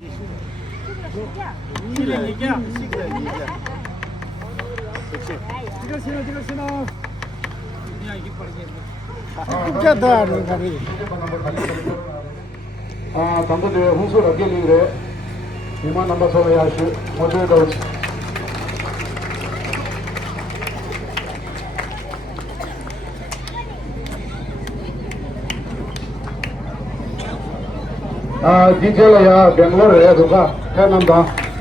क्या दार नहीं करी तंबू हुंसू लगे लिंगे विमान नंबर 16 मधुर दौच डीजेल या बेंगलोर है दुका क्या नाम था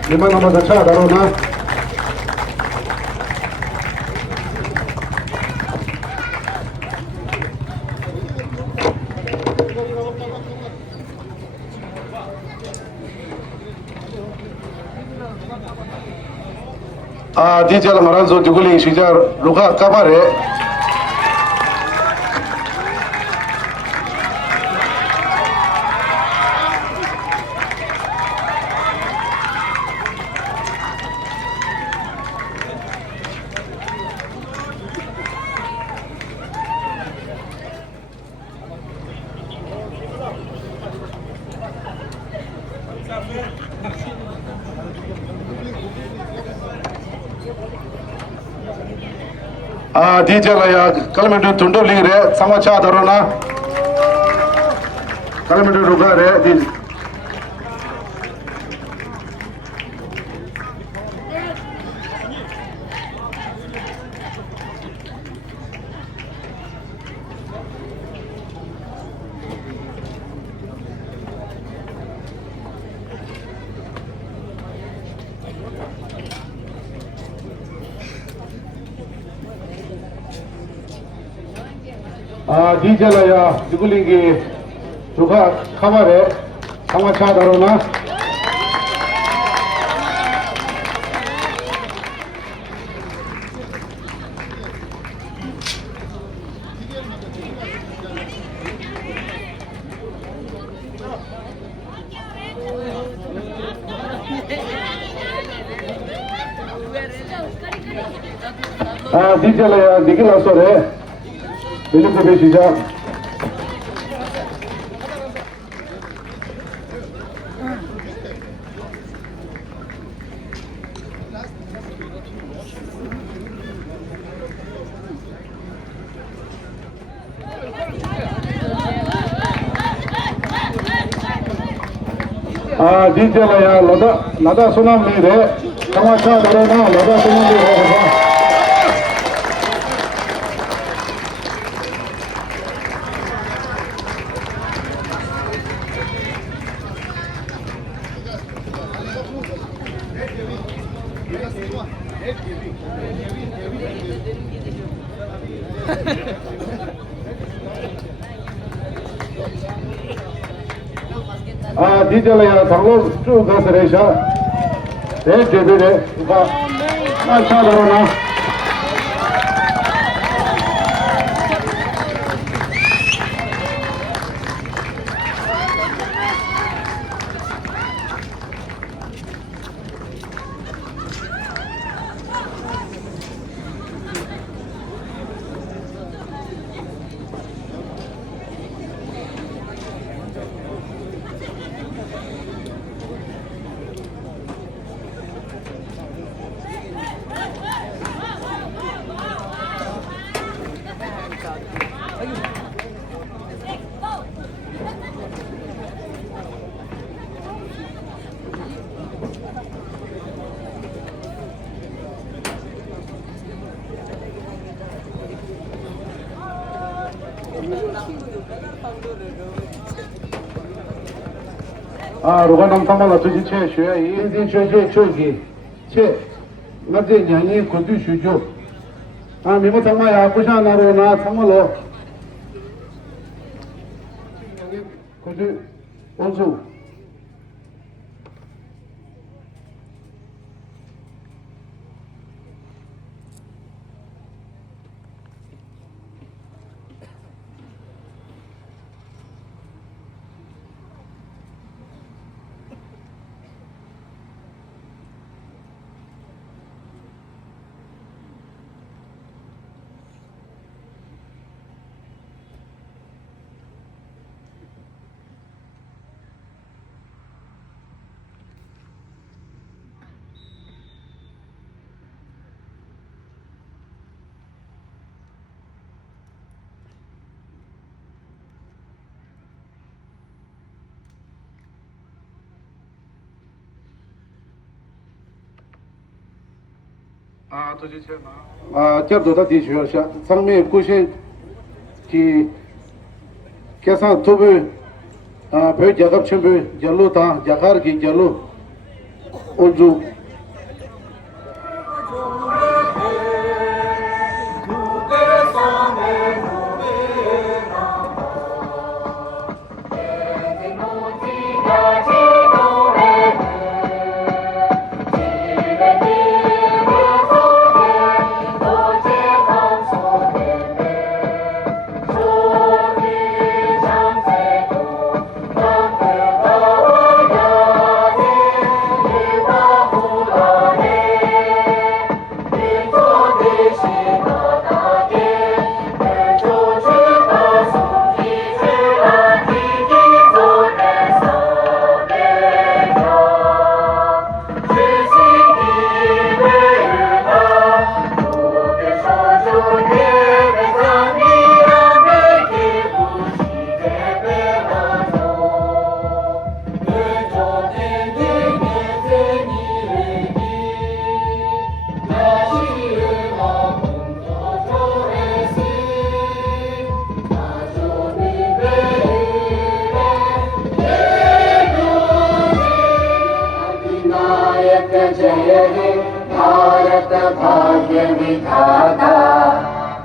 विमान नंबर 16 दारो ना डीजेल मरान जो दुगुली शिजार रुका कबर है डीजेल या कलमेंटू तुंडो लिंग रे समाचार दारो ना कलमेंटू रुका रे डीज डीजेल या दुगुलिंगी रुका खबर है समाचार दारो ना डीजेल या दिगिल असर है बिल्कुल बेशिजा डीजेल या लदा सुनाम नहीं रहे समाचार करो ना लदा सुनाम नहीं रहे डीजेल या थांगो 쭉 가서 레샤 네 제비래 봐 마차로나如果能他妈的最近去学，一定去，那这两年国际需求，你们他妈呀不像那种那他妈了，国际欧洲。接着他地区上面出现ที่แค่สั่งทุบเพื่อจะกับชิมไปจะรู้ตาจะการกินจะรู้อุจุ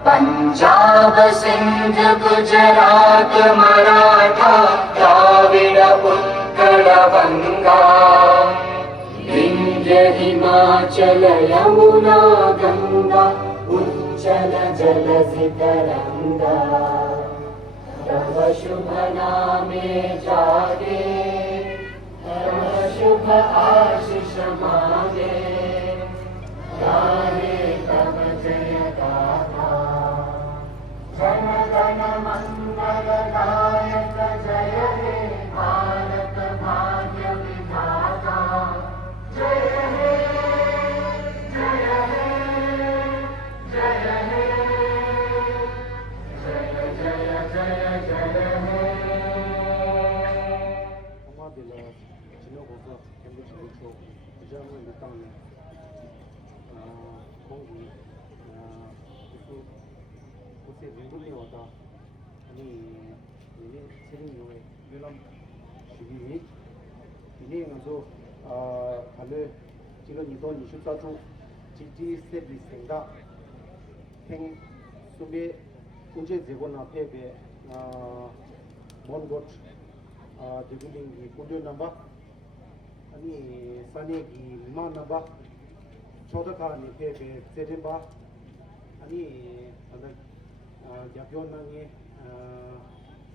पंजाब सिंध गुजरात मराठा द्राविड उत्कल बंगा विंध्य हिमाचल यमुना गंगा उच्चल जलधि तरंगा तव शुभ नामे जागे तव शुभ आशीष मागे गाहे तव जय गाथा जन गण मंगल गायक जय हे भारत भाग्य विधाता जय हे जय हे जय हे जय जय जय जय हे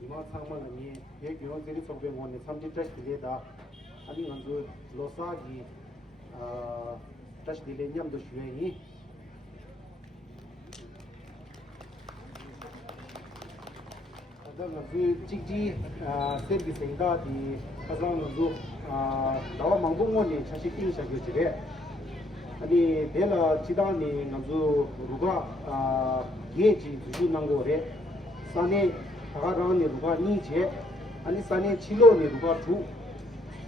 이마 상만이 예규원들이 소변원에 삼지트레스리에다 아니 먼저 로사기 다시 딜레냠도 슈에니 그다음에 그 직지 서비스인가 디 가장 먼저 나와 망봉원이 자식 인사게 지래 아니 내가 지단이 먼저 누가 예지 주는 거래 산에 아가라니 누가 니제 아니 산에 치료니 누가 주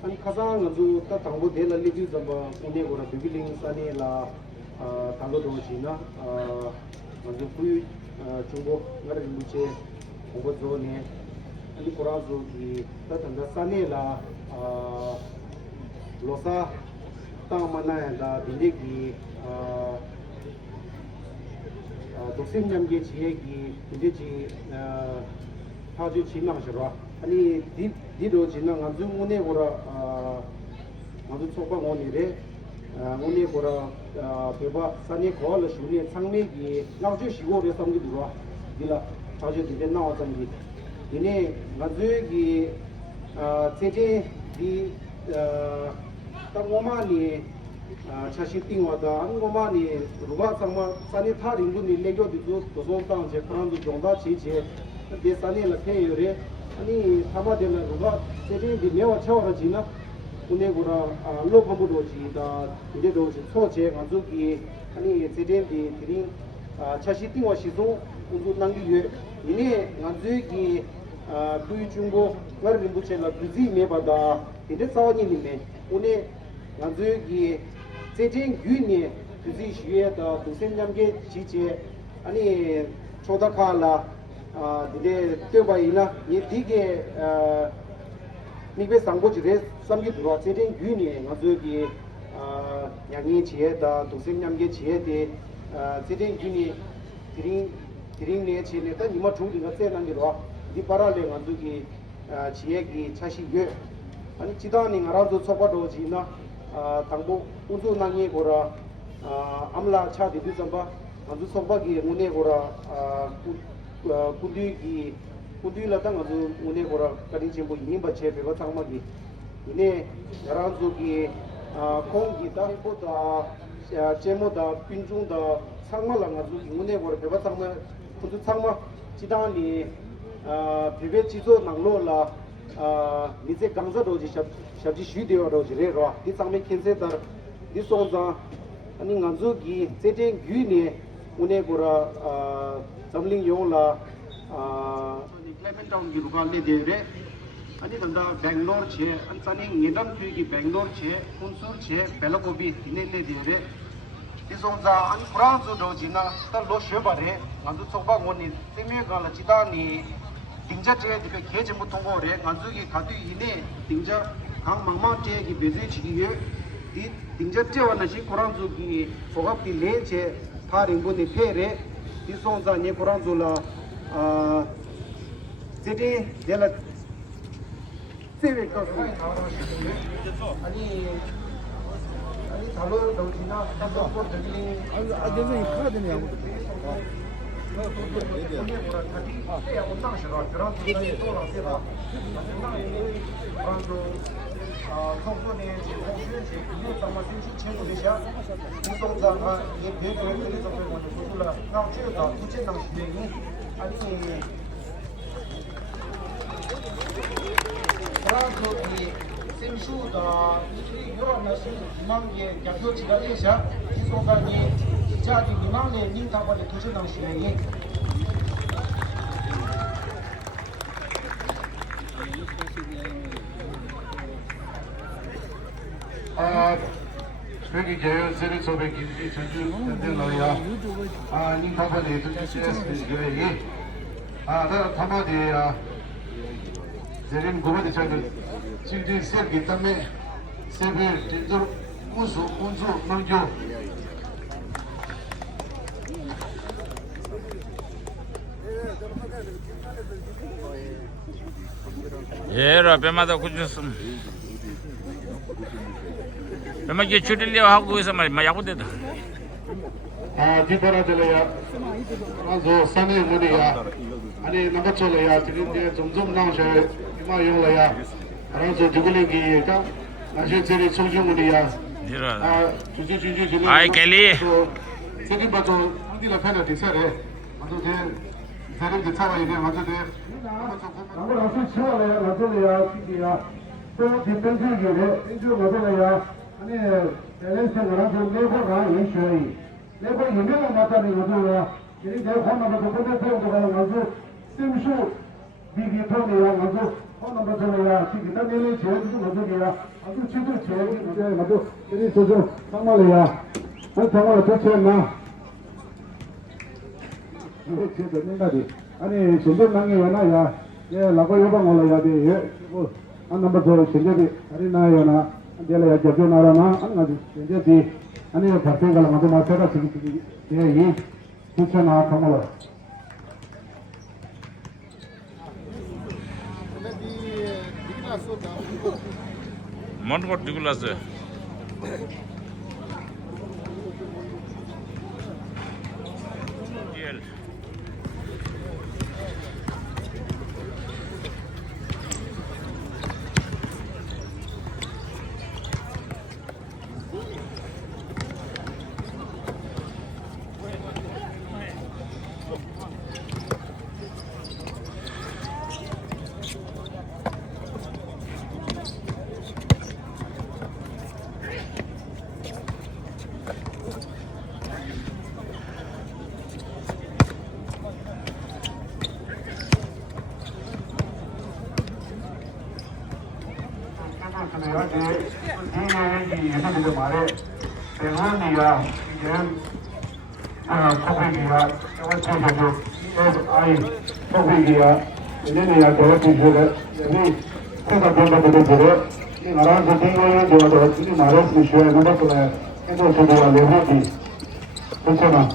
아니 가장 먼저 딱 당고 될 리뷰 좀 오늘 거라 비빌링 산에라 당고도 지나 먼저 그 중고 나를 무체 오버존에 아니 코라조기 따탄다 산에라 로사 땅만나야다 딜레기 독생냠게 지혜기 인데지 파주 진앙시로 아니 디도 진앙 아주 오네 보라 아주 초반 오네래 오네 보라 배바 산에 거를 수니 상매기 나주 시고를 섬기도록 딜라 파주 디데 나와선기 이네 나주기 제제 디 땅오마니 차시팅와다 안고마니 루바 상마 산이 타링군이 레교디도 도송당 제 프랑도 종다 지제 데산이 라케요레 아니 타마데나 루바 제제디 메와 차오라지나 우네고라 로컴부도 지다 이제도 소제 간주기 아니 제제디 드린 차시팅와 시소 우주 남기에 이네 간주기 부이 중고 가르림부체라 비지 메바다 이제 사원이니메 오늘 간주기 제진 유니 주지 시에 더 동생냠게 지제 아니 초다카라 이제 때바이나 이 되게 미베 상고지데 삼기 들어와 세팅 유니 가족이 양이 지에다 동생냠게 지에데 세팅 유니 드링네 지에다 니마 중딩가 세난기로 이 바라레 가족이 지에기 차시게 아니 지다니 알아도 소바도 지나 당보 우주낭이 고라 암라 차 디비점바 아주 소바기 문에 고라 kundi latang adu une gora kari chembo yimba chepe ba tangmagi ine yaranzu ki kong gi ta ko ta chemo da pinjung da sangma lang adu une gora be ba tangma kudu tangma chidani prive chizo nanglo la nize gangza doji shabji shvideo doji re ro di tangme kense dar di songza ani nganzu gi seteng gyu ne une gora samling yong la Clementown की दुकान ले दे रहे अनि नंदा बेंगलोर छे अनसानी निदम की बेंगलोर छे कुंसूर छे पेलोको भी दिने ले दे रहे इसोंजा अन फ्रांस दो जिना त लो शे बारे नंदु सोबा मोनी सेमे गाला चिता नि दिंजा चे दिबे खेज मु तोंगो रे नंदु की खातु इने दिंजा खांग मंगमा चे की बेजे छिए दी दिंजा चे वन छि कुरान जु की फोगप दी ले छे थारिंग बु नि फेरे इसोंजा ने कुरान जु ला Jadi dia lah sewek kau ani thalo dautina tado por dagling ada ni khad ni amu 프랑스의 생수다 유럽 나시 희망의 약효치가 되셔 지속간이 자기 희망의 민타발의 도시당 시행이 여기 제일 세리 소백 기지 전주 현대로야 민타발의 도시당 다 담아대야 제린 고마디 차들 진진 세기 때문에 세벨 진저 무수 먼저 예라 배마다 구jusum 배마 게 추들려 하고 있어 말 야구대다 디바라들이야 아주 산에 문이야 아니 남자들이야 지금 이제 점점 나오셔 이마 용어야 알아서 죽을래기가 나시 제리 소중문이야 니라 주주 아이 켈리 세기 봐도 어디라 페널티 세래 아주 제 세력 대차가 이제 아주 제 나무라서 치와래야 나들이야 시기야 또 뒷변지기래 인주 모델이야 아니 밸런스가 레버가 인슈이 레버 유명한 마타니 모델이야 이 대화나도 보내 배우고 가는 아주 심수 비기토니야 아주 하나만 전에야 시기다 내내 제일 모델이야 아주 지도 제일 모델 아주 이 소저 정말이야 정말 좋잖아 이거 제대로 된다디 아니 전전 당에 와나야 예 라고 요방 올라야 돼 예. 안 넘버 저 전제비 아리나요나 안델야 접전하라나 안 가지 전제비 아니 박생갈 맞아 맞아라 지기 예이 추천아 정말 মন করতেগুলো আছে 말해 대원이야 연 코비기야 저쪽에도 아이 코비기야 얘네야 도와주고 여기 회사 변화도 보고 이 나라에서 딩거는 좋아도 지금 말했으면 쉬어야 넘어서네 해도 저도가 내려오지 괜찮아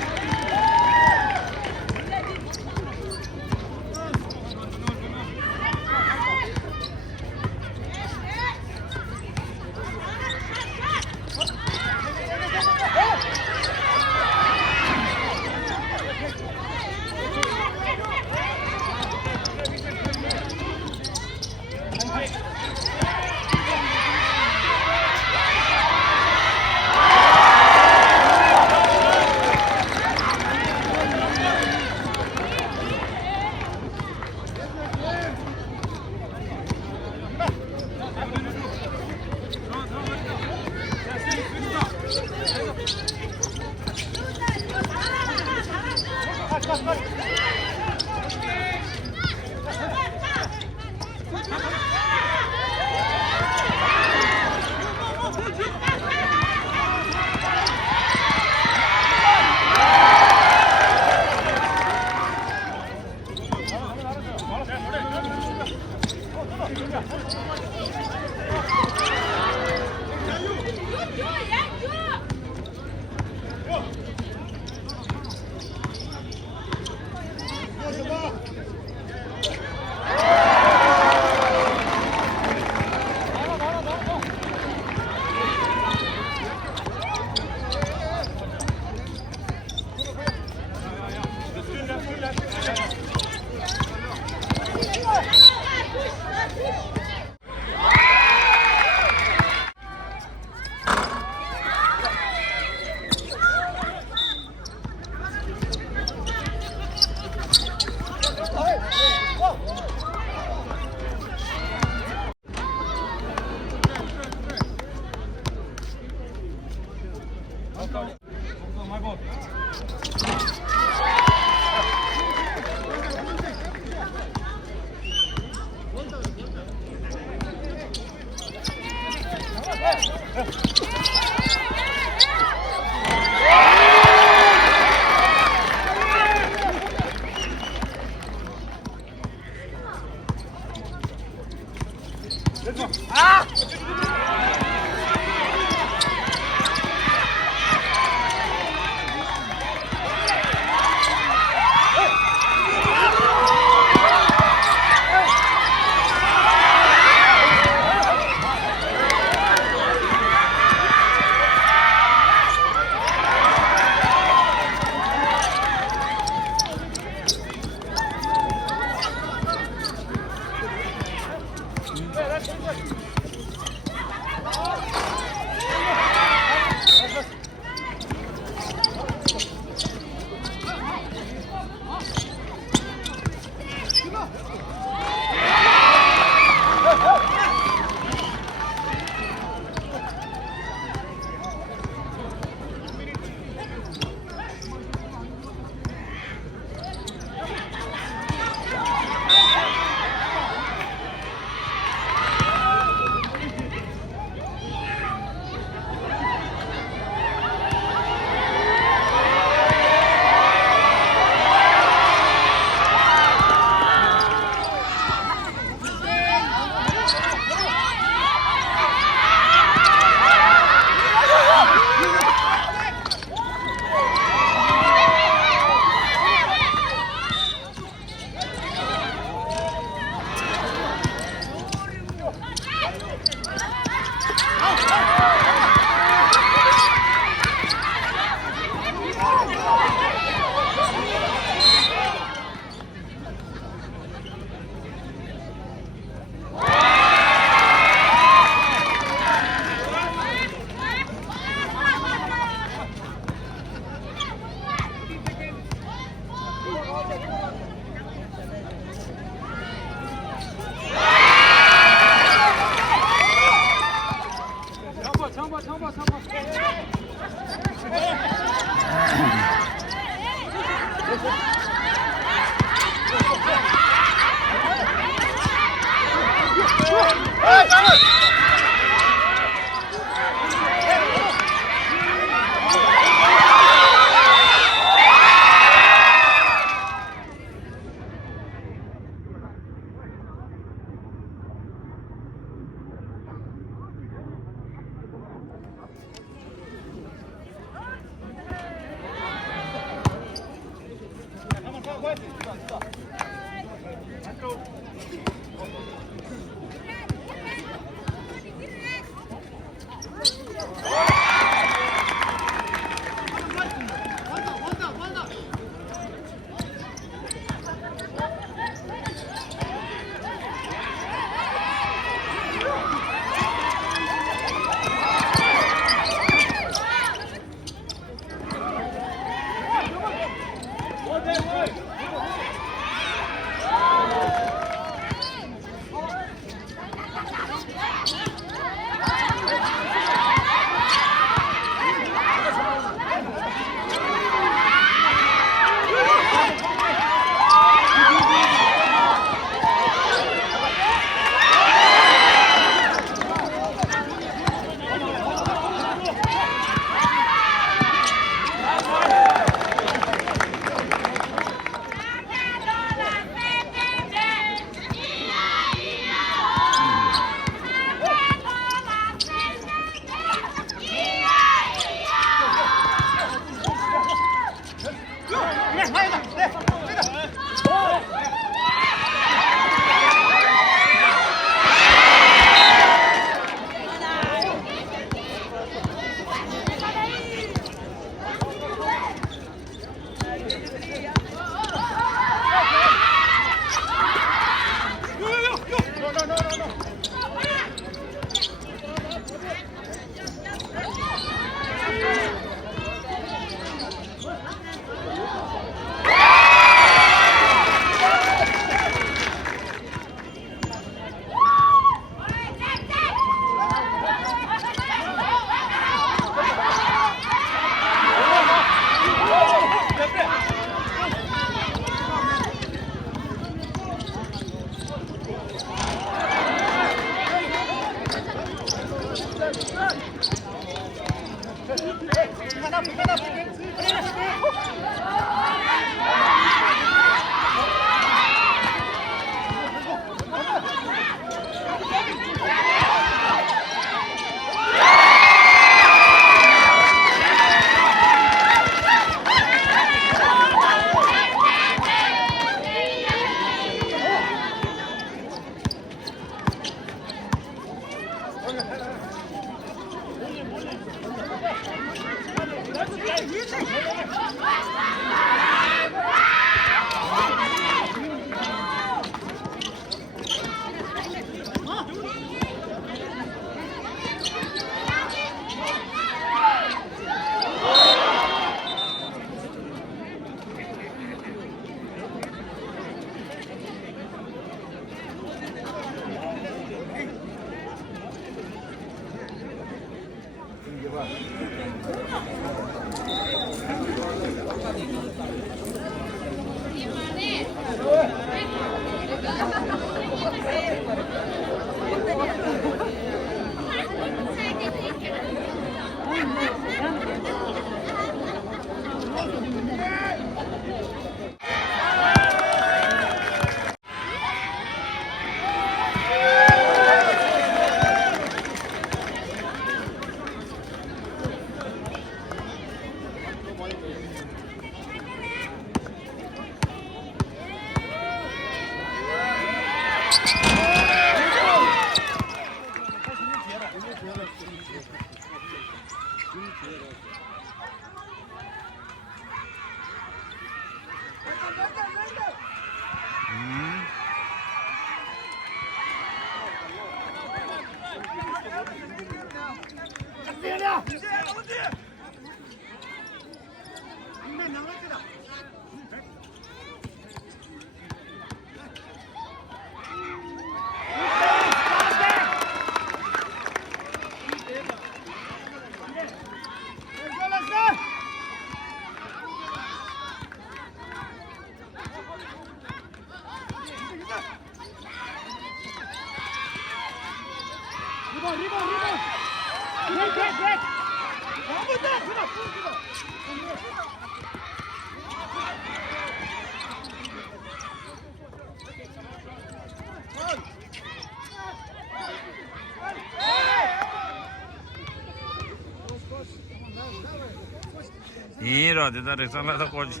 Mira, de dar esa la coach.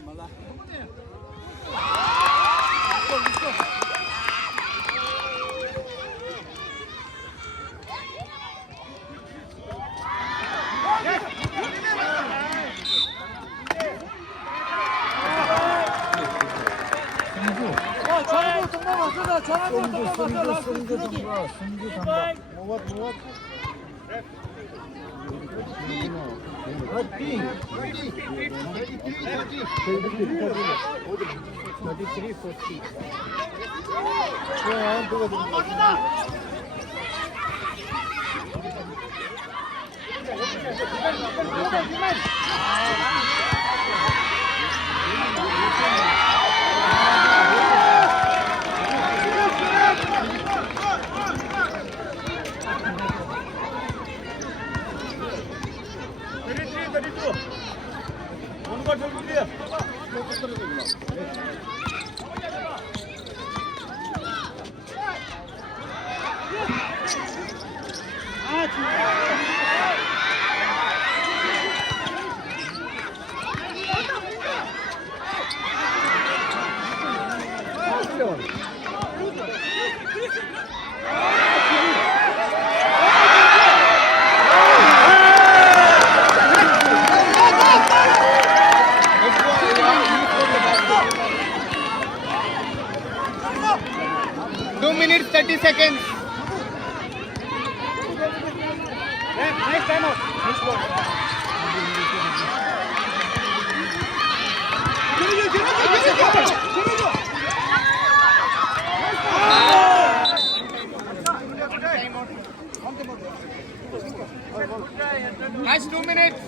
Nice 2 minutes.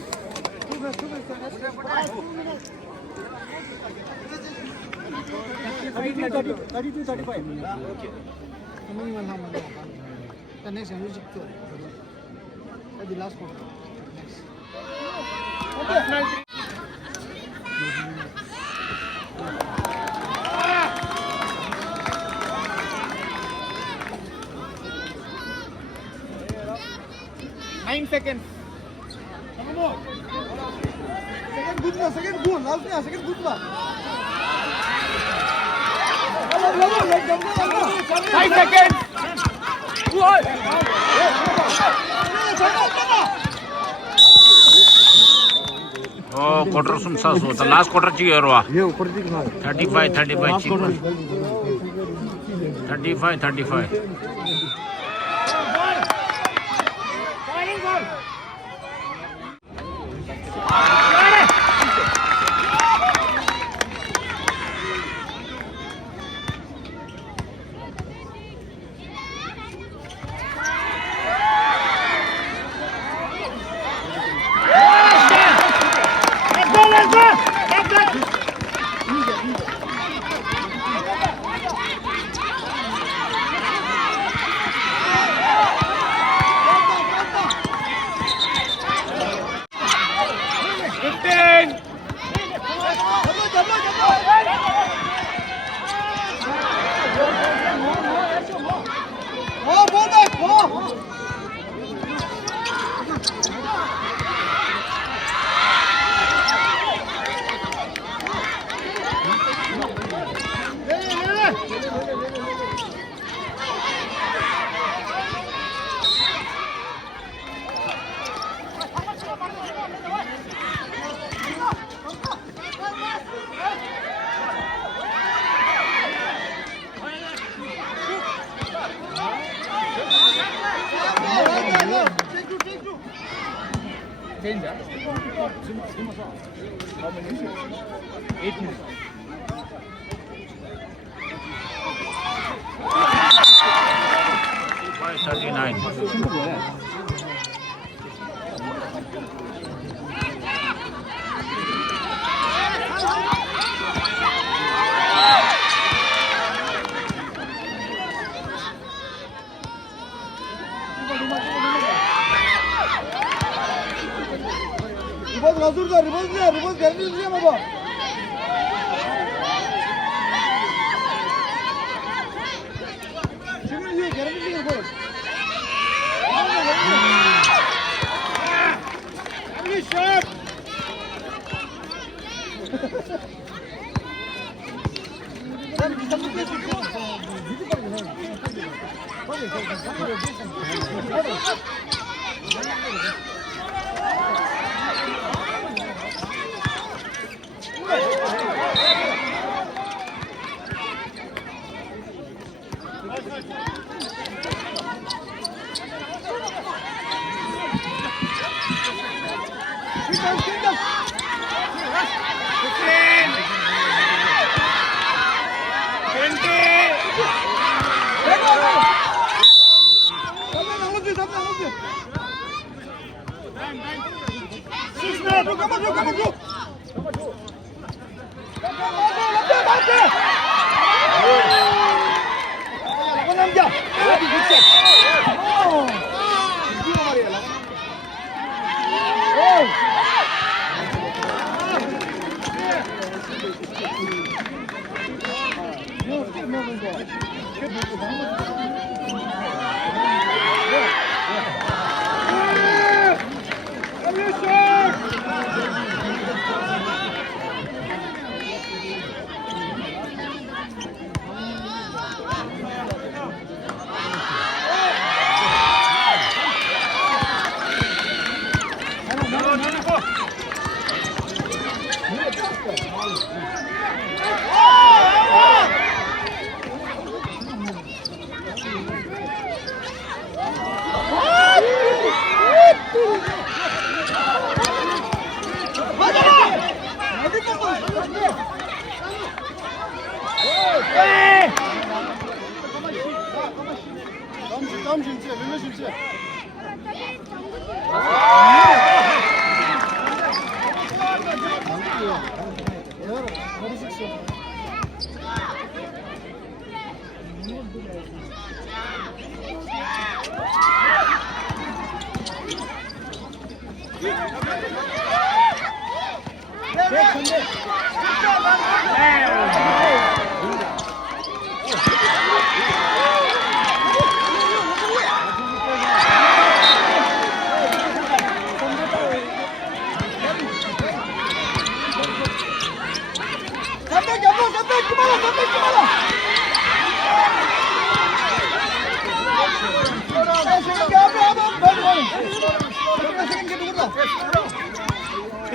32-35. Coming one hand. The next music. The last one. Next. Okay. 9 seconds. Second good na, second good. Last na, second good na. 5 seconds. Oh, quarter sumsa so. The last quarter chi yorwa. 35, 35 chi. 35, 35. Change. How many? 8 minutes. 539. Ribaz hazır da Ribaz ne? Ribaz geldi izliyor baba. Şimdi izliyor, geldi izliyor koy. Emre şart. Sen bir tane Tam cinsi, önüne cinsi. Come on,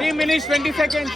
3 minutes 20 seconds.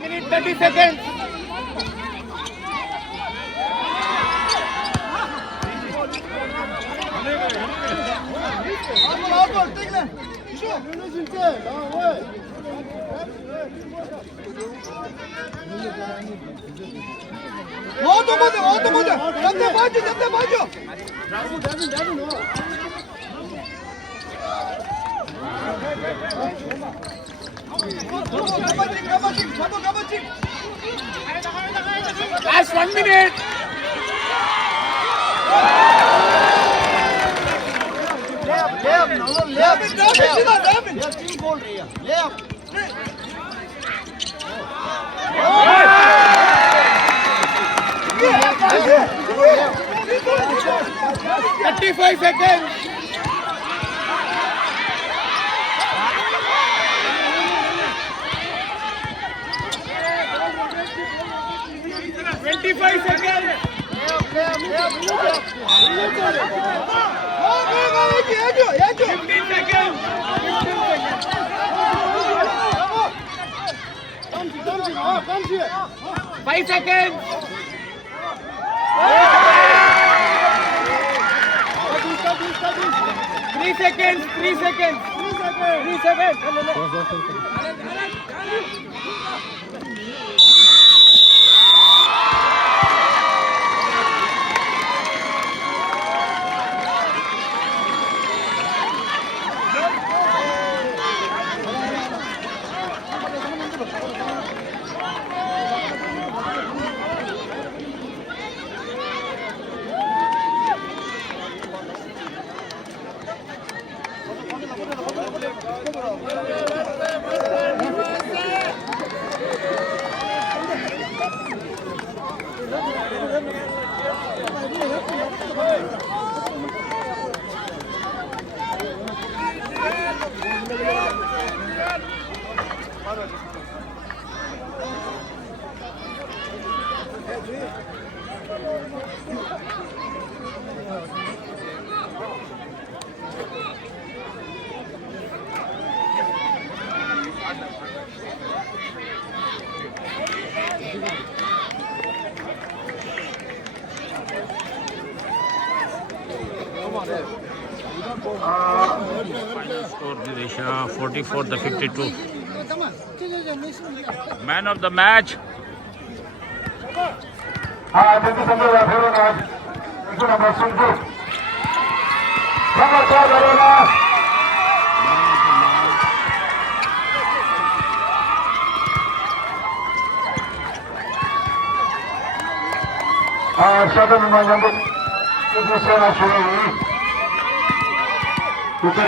Minute 30 seconds. Last 1 minute. Layup. 35 seconds. 25 seconds. 15 seconds. 5 seconds. 3 seconds. 3 seconds. 3 seconds. Final score Dirisha 44-52. Man of the match. Bukan